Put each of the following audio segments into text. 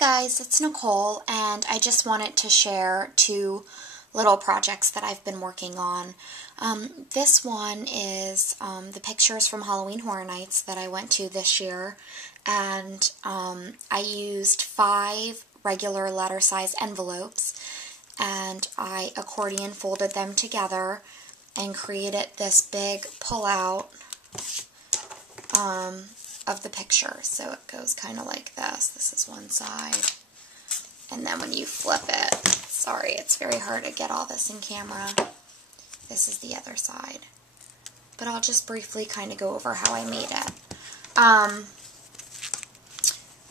guys, it's Nicole, and I just wanted to share two little projects that I've been working on. This one is the pictures from Halloween Horror Nights that I went to this year, and I used 5 regular letter size envelopes, and I accordion folded them together and created this big pull-out of the picture. So it goes kind of like this. This is one side. And then when you flip it, sorry, it's very hard to get all this in camera. This is the other side. But I'll just briefly kind of go over how I made it.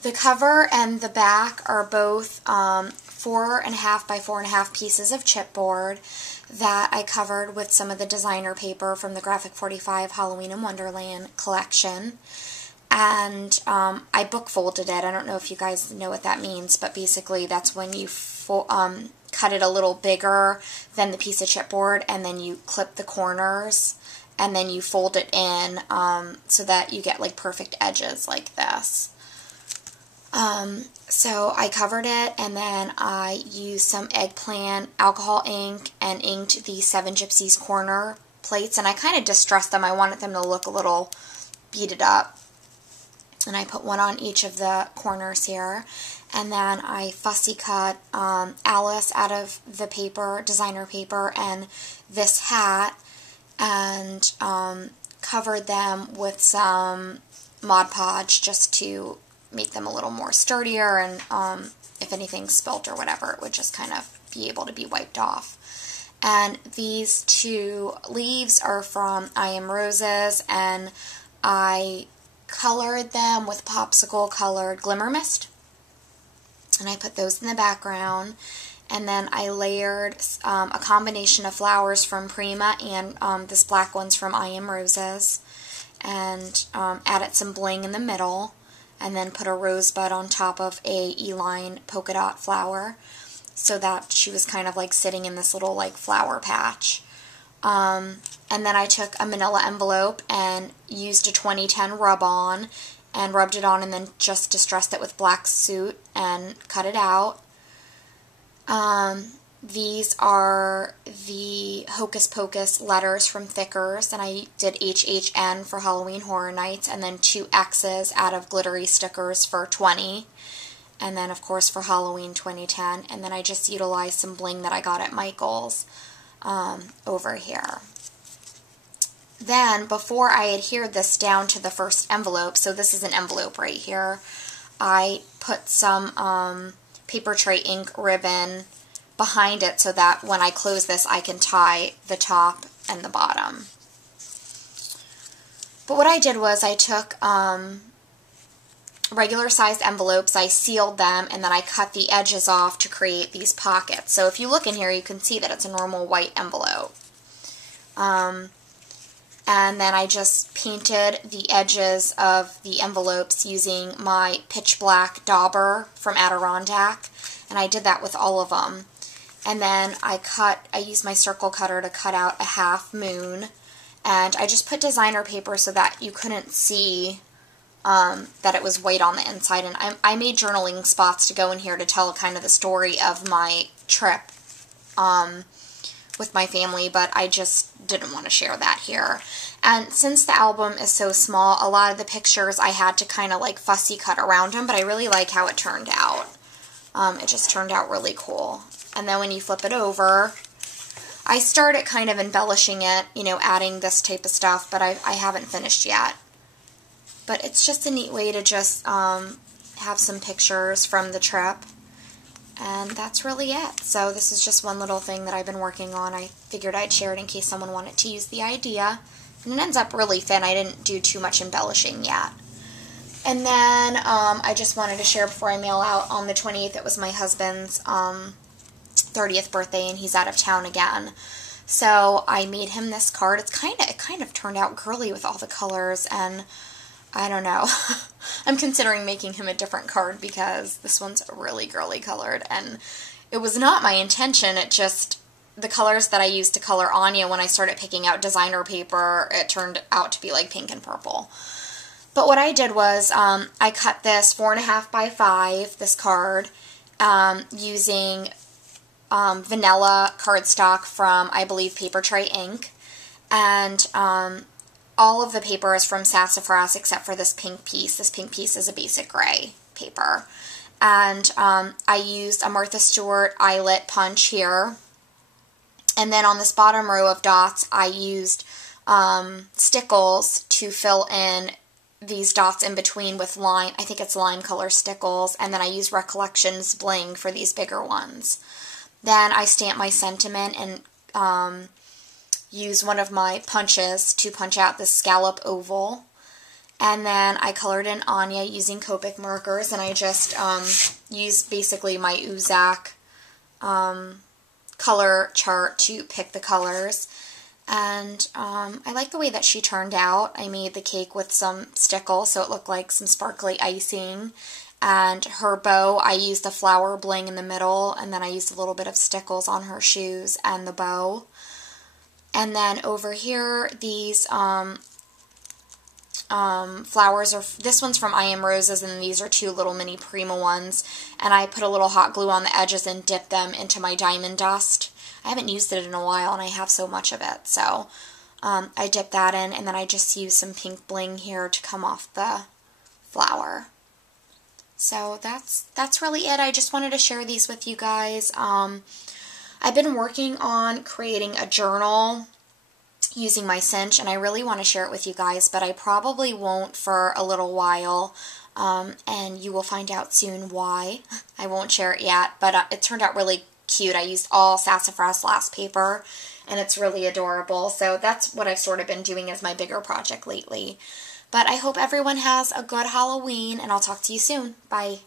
The cover and the back are both 4.5 by 4.5 pieces of chipboard that I covered with some of the designer paper from the Graphic 45 Halloween in Wonderland collection. And I book folded it. I don't know if you guys know what that means, but basically that's when you cut it a little bigger than the piece of chipboard, and then you clip the corners, and then you fold it in so that you get like perfect edges like this. So I covered it, and then I used some eggplant alcohol ink and inked the 7 Gypsies corner plates, and I kind of distressed them. I wanted them to look a little beaded up. And I put one on each of the corners here. And then I fussy cut Alice out of the paper, designer paper, and this hat, and covered them with some Mod Podge just to make them a little more sturdier, and if anything spilt or whatever, it would just kind of be able to be wiped off. And these 2 leaves are from I Am Roses, and I colored them with popsicle colored glimmer mist, and I put those in the background. And then I layered a combination of flowers from Prima and this black one's from I Am Roses, and added some bling in the middle, and then put a rosebud on top of a E-line polka dot flower, so that she was kind of like sitting in this little like flower patch. And then I took a manila envelope and used a 2010 rub-on and rubbed it on, and then just distressed it with black soot and cut it out. These are the Hocus Pocus letters from Thickers, and I did HHN for Halloween Horror Nights, and then 2 X's out of glittery stickers for 20, and then of course for Halloween 2010, and then I just utilized some bling that I got at Michael's over here. Then, before I adhered this down to the first envelope, so this is an envelope right here, I put some paper tray ink ribbon behind it so that when I close this, I can tie the top and the bottom. But what I did was I took regular sized envelopes, I sealed them, and then I cut the edges off to create these pockets. So if you look in here, you can see that it's a normal white envelope. And then I just painted the edges of the envelopes using my pitch black dauber from Adirondack, and I did that with all of them. And then I used my circle cutter to cut out a half moon, and I just put designer paper so that you couldn't see that it was white on the inside. And I made journaling spots to go in here to tell kind of the story of my trip with my family, but I just didn't want to share that here. And since the album is so small, a lot of the pictures I had to kind of like fussy cut around them, but I really like how it turned out. It just turned out really cool. And then when you flip it over, I started kind of embellishing it, you know, adding this type of stuff, but I haven't finished yet. But it's just a neat way to just have some pictures from the trip. And that's really it. So this is just one little thing that I've been working on. I figured I'd share it in case someone wanted to use the idea. And it ends up really thin. I didn't do too much embellishing yet. And then I just wanted to share before I mail out, on the 28th, it was my husband's 30th birthday, and he's out of town again. So I made him this card. It kind of turned out girly with all the colors, and I don't know. I'm considering making him a different card because this one's really girly colored, and it was not my intention. It just, the colors that I used to color Anya when I started picking out designer paper, it turned out to be like pink and purple. But what I did was I cut this 4.5 by 5, this card, using vanilla cardstock from, I believe, Paper Tray Ink. And all of the paper is from Sassafras except for this pink piece. This pink piece is a basic gray paper. And I used a Martha Stewart eyelet punch here. And then on this bottom row of dots, I used stickles to fill in these dots in between with lime. I think it's lime color stickles. And then I used Recollections Bling for these bigger ones. Then I stamped my sentiment and use one of my punches to punch out this scallop oval. And then I colored in Anya using Copic markers, and I just used basically my Uzak color chart to pick the colors. And I like the way that she turned out. I made the cake with some stickles, so it looked like some sparkly icing. And her bow, I used the flower bling in the middle, and then I used a little bit of stickles on her shoes and the bow. And then over here, these flowers are, this one's from I Am Roses, and these are two little mini Prima ones. And I put a little hot glue on the edges and dipped them into my diamond dust. I haven't used it in a while, and I have so much of it. So I dipped that in, and then I just used some pink bling here to come off the flower. So that's really it. I just wanted to share these with you guys. I've been working on creating a journal using my cinch, and I really want to share it with you guys, but I probably won't for a little while, and you will find out soon why. I won't share it yet, but it turned out really cute. I used all Sassafras glass paper, and it's really adorable. So that's what I've sort of been doing as my bigger project lately. But I hope everyone has a good Halloween, and I'll talk to you soon. Bye.